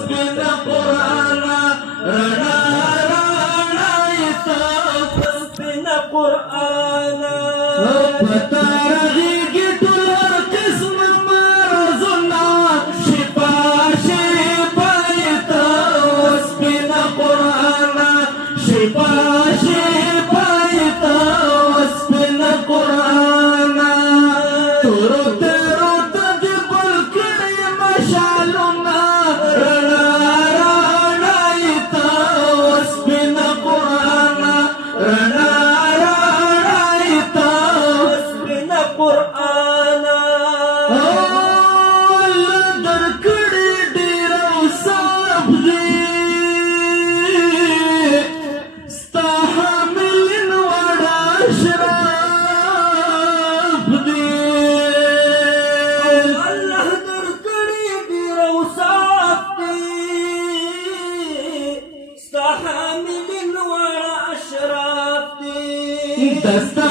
وسپین قرآن رڼا رڼا ایتا وسپین قرآن پتا رغیږي ټول هر قسم مرضونه شفا شفا ایتا وسپین قرآن شفا شفا ایتا وسپین قرآن تورو تیرو تدی بل کړي مشالونه رڼا رڼا ایتا وسپین قرآن رڼا رڼا ایتا وسپین قرآن الله درکړي ډېر اوصاف دي ستا حاملین وړ اشراف دي الله درکړي ډېر اوصاف دي ستا حاملین وړ اشراف دي دستا